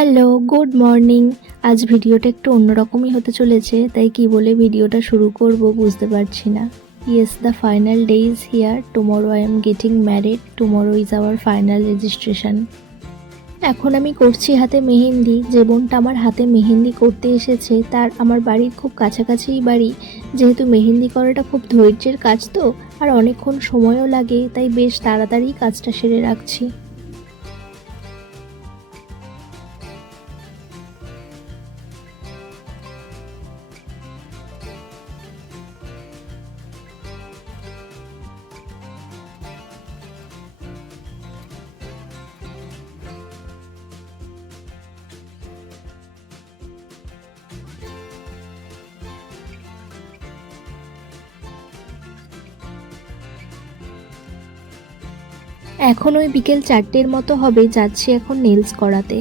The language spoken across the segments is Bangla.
Hello, good morning. আজ ভিডিওটা একটু অন্যরকমই হতে চলেছে, তাই কি বলে ভিডিওটা শুরু করব বুঝতে পারছি না। Yes, the final day is here. Tomorrow I am getting married. Tomorrow is our final registration. এখন আমি করছি হাতে মেহেন্দি। যে বোনটা আমার হাতে মেহেন্দি করতে এসেছে তার আমার বাড়ির খুব কাছাকাছিই বাড়ি। যেহেতু মেহেন্দি করাটা খুব ধৈর্যের কাজ তো, আর অনেকক্ষণ সময়ও লাগে, তাই বেশ তাড়াতাড়ি কাজটা সেরে রাখছি। এখন ওই বিকেল 4টের মতো হবে, যাচ্ছি এখন নেলস করাতে।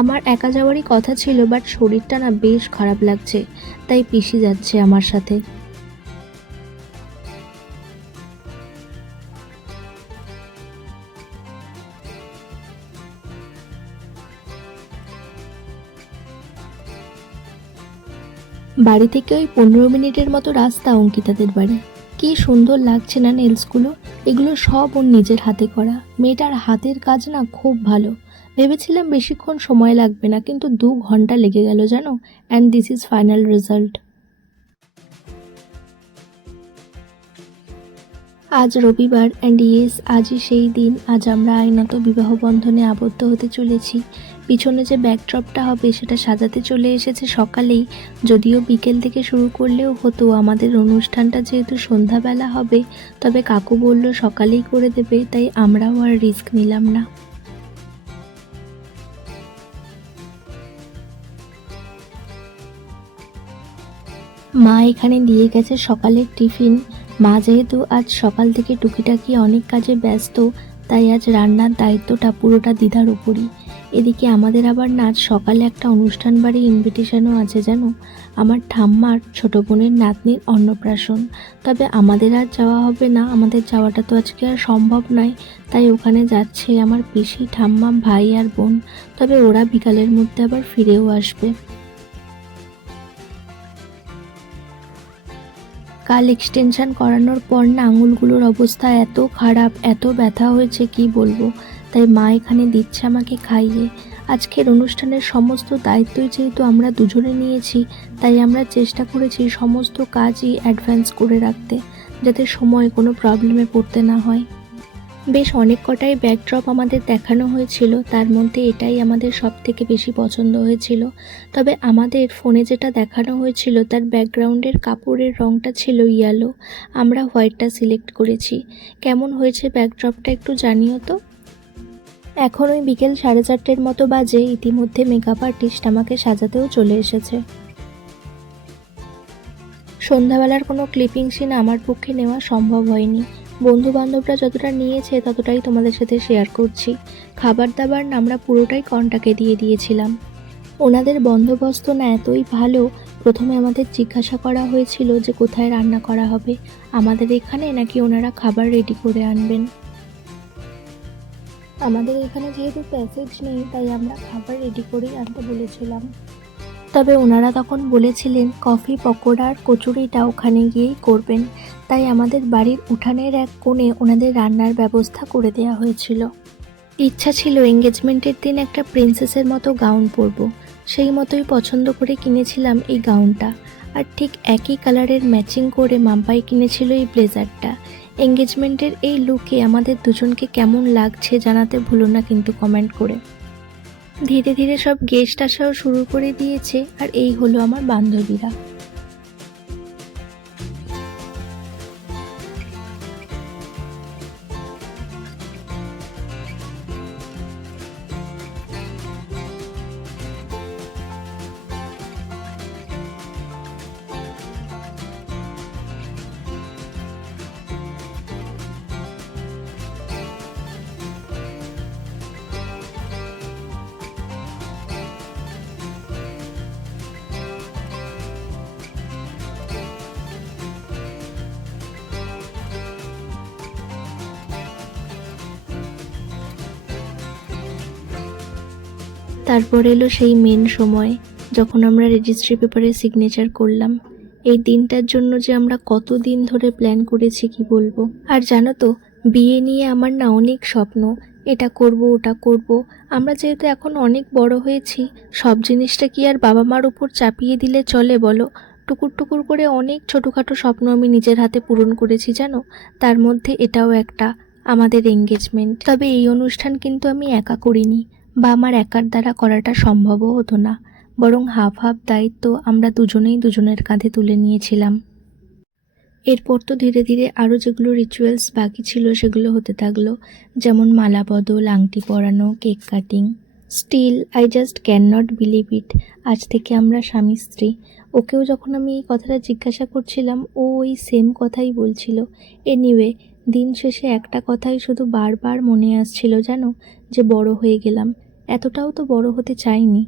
আমার একা যাওয়ারই কথা ছিল, বাট শরীরটা না বেশ খারাপ লাগছে, তাই পিসি যাচ্ছে আমার সাথে। বাড়ি থেকে ওই 15 মিনিটের মতো রাস্তা অঙ্কিতাদের বাড়ি। কি সুন্দর লাগছে না নেলসগুলো। এগুলো সব ওর নিজের হাতে করা। মেয়েটার হাতের কাজ না খুব ভালো। ভেবেছিলাম বেশিক্ষণ সময় লাগবে না, কিন্তু 2 ঘন্টা লেগে গেল জানো। And this is final result. আজ রবিবার, অ্যান্ড ইয়েস, আজই সেই দিন। আজ আমরা আইনত বিবাহ বন্ধনে আবদ্ধ হতে চলেছি। পিছনে যে ব্যাকড্রপটা হবে সেটা সাজাতে চলে এসেছে সকালেই। যদিও বিকেল থেকে শুরু করলেও হতো, আমাদের অনুষ্ঠানটা যেহেতু সন্ধ্যাবেলা হবে, তবে কাকু বলল সকালেই করে দেবে, তাই আমরাও আর রিস্ক নিলাম না। মা এখানে দিয়ে গেছে সকালের টিফিন। মা যেহেতু আজ সকাল থেকে টুকিটাকি অনেক কাজে ব্যস্ত, তাই আজ রান্নার দায়িত্বটা পুরোটা দিদার উপরই। এদিকে আমাদের আবার না আজ সকালে একটা অনুষ্ঠান বাড়ির ইনভিটেশনও আছে জানো। আমার ঠাম্মার ছোট বোনের নাতনির অন্নপ্রাশন। তবে আমাদের আর যাওয়া হবে না, আমাদের যাওয়াটা তো আজকে আর সম্ভব নয়। তাই ওখানে যাচ্ছে আমার পিসি, ঠাম্মা, ভাই আর বোন। তবে ওরা বিকালের মধ্যে আবার ফিরেও আসবে। কাল এক্সটেনশন করানোর পর না আঙুলগুলোর অবস্থা এত খারাপ, এত ব্যথা হয়েছে কি বলবো। তাই মা এখানে দিচ্ছে আমাকে খাইয়ে। আজকের অনুষ্ঠানের সমস্ত দায়িত্বই যেহেতু আমরা দুজনে নিয়েছি, তাই আমরা চেষ্টা করেছি সমস্ত কাজই অ্যাডভান্স করে রাখতে, যাতে সময় কোনো প্রবলেমে পড়তে না হয়। বেশ অনেক কটাই ব্যাকড্রপ আমাদের দেখানো হয়েছিল, তার মধ্যে এটাই আমাদের সব থেকে বেশি পছন্দ হয়েছিল। তবে আমাদের ফোনে যেটা দেখানো হয়েছিল তার ব্যাকগ্রাউন্ডের কাপড়ের রঙটা ছিল ইয়েলো, আমরা হোয়াইটটা সিলেক্ট করেছি। কেমন হয়েছে ব্যাকড্রপটা একটু জানিও তো। এখন ওই বিকেল 4:30 মতো বাজে। ইতিমধ্যে মেকআপ আর্টিস্ট আমাকে সাজাতেও চলে এসেছে। সন্ধ্যাবেলার কোনো ক্লিপিং সিন আমার পক্ষে নেওয়া সম্ভব হয়নি। বন্ধু বান্ধবরা যতটা নিয়েছে ততটাই তোমাদের সাথে শেয়ার করছি। খাবার দাবার না আমরা পুরোটাই কন্টাকে দিয়ে দিয়েছিলাম। ওনাদের বন্দোবস্ত না এতই ভালো। প্রথমে আমাদের জিজ্ঞাসা করা হয়েছিল যে কোথায় রান্না করা হবে, আমাদের এখানে নাকি ওনারা খাবার রেডি করে আনবেন। আমাদের এখানে যেহেতু প্যাসেজ নেই, তাই আমরা খাবার রেডি করেই আনতে বলেছিলাম। তবে ওনারা তখন বলেছিলেন কফি, পকোড়া আর কচুরিটা ওখানে গিয়েই করবেন, তাই আমাদের বাড়ির উঠানের এক কোণে ওনাদের রান্নার ব্যবস্থা করে দেওয়া হয়েছিল। ইচ্ছা ছিল এঙ্গেজমেন্টের দিন একটা প্রিন্সেসের মতো গাউন পরব। সেই মতোই পছন্দ করে কিনেছিলাম এই গাউনটা। আর ঠিক একই কালারের ম্যাচিং করে মাম্পাই কিনেছিল এই ব্লেজারটা। এঙ্গেজমেন্টের এই লুকে আমাদের দুজনকে কেমন লাগছে জানাতে ভুলো না কিন্তু কমেন্ট করে। ধীরে ধীরে সব গেস্ট আসাও শুরু করে দিয়েছে, আর এই হলো আমার বান্ধবীরা। তারপর এলো সেই মেন সময়, যখন আমরা রেজিস্ট্রি পেপারে সিগনেচার করলাম। এই দিনটার জন্য যে আমরা কত দিন ধরে প্ল্যান করেছি কি বলবো। আর জানো তো, বিয়ে নিয়ে আমার না অনেক স্বপ্ন, এটা করব ওটা করব। আমরা যেহেতু এখন অনেক বড় হয়েছি, সব জিনিসটা কি আর বাবা মার উপর চাপিয়ে দিলে চলে বলো? টুকুর টুকুর করে অনেক ছোটোখাটো স্বপ্ন আমি নিজের হাতে পূরণ করেছি জানো। তার মধ্যে এটাও একটা, আমাদের এঙ্গেজমেন্ট। তবে এই অনুষ্ঠান কিন্তু আমি একা করিনি, বা আমার একার দ্বারা করাটা সম্ভবও হতো না। বরং হাফ হাফ দায়িত্ব আমরা দুজনেই দুজনের কাঁধে তুলে নিয়েছিলাম। এরপর তো ধীরে ধীরে আরও যেগুলো রিচুয়ালস বাকি ছিল সেগুলো হতে থাকলো, যেমন মালা বদল, আংটি পরানো, cake cutting. Still I just can not believe it, আজ থেকে আমরা স্বামী স্ত্রী। ওকেও যখন আমি এই কথাটা জিজ্ঞাসা করছিলাম, ও ওই সেম কথাই বলছিল। এনিওয়ে, দিন শেষে একটা কথাই শুধু বারবার মনে আসছিল জানো, যে বড় হয়ে গেলাম। এতটাও তো বড় হতে চাইনি।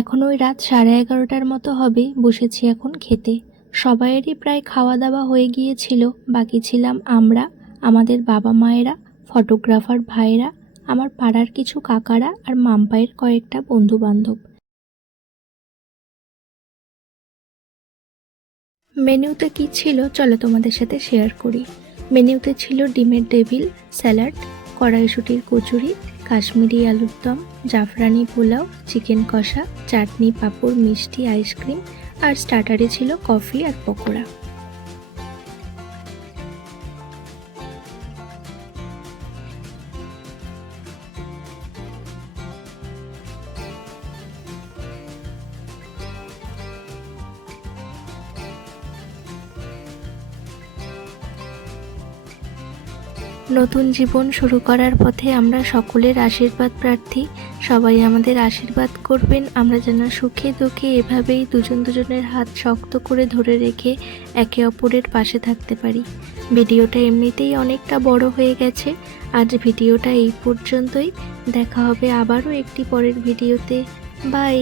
এখন ওই রাত 11:30টার মতো হবে, বসেছি এখন খেতে। সবাইয়েরই প্রায় খাওয়া দাওয়া হয়ে গিয়েছিল, বাকি ছিলাম আমরা, আমাদের বাবা মায়েরা, ফটোগ্রাফার ভাইরা, আমার পাড়ার কিছু কাকারা আর মাম্পাইয়ের কয়েকটা বন্ধু বান্ধব। মেনুতে কি ছিল চলো তোমাদের সাথে শেয়ার করি। মেনুতে ছিল ডিমের ডেভিল, স্যালাড, কড়াইশুঁটির কচুরি, কাশ্মীরি আলুর দম, জাফরানি পোলাও, চিকেন কষা, চাটনি, পাঁপড়, মিষ্টি, আইসক্রিম, আর স্টার্টারে ছিল কফি আর পকোড়া। নতুন জীবন শুরু করার পথে আমরা সকলের আশীর্বাদ প্রার্থী। সবাই আমাদের আশীর্বাদ করবেন, আমরা যেন সুখে দুঃখে এভাবেই দুজন দুজনের হাত শক্ত করে ধরে রেখে একে অপরের পাশে থাকতে পারি। ভিডিওটা এমনিতেই অনেকটা বড় হয়ে গেছে, আজ ভিডিওটা এই পর্যন্তই। দেখা হবে আবারও একটি পরের ভিডিওতে। বাই।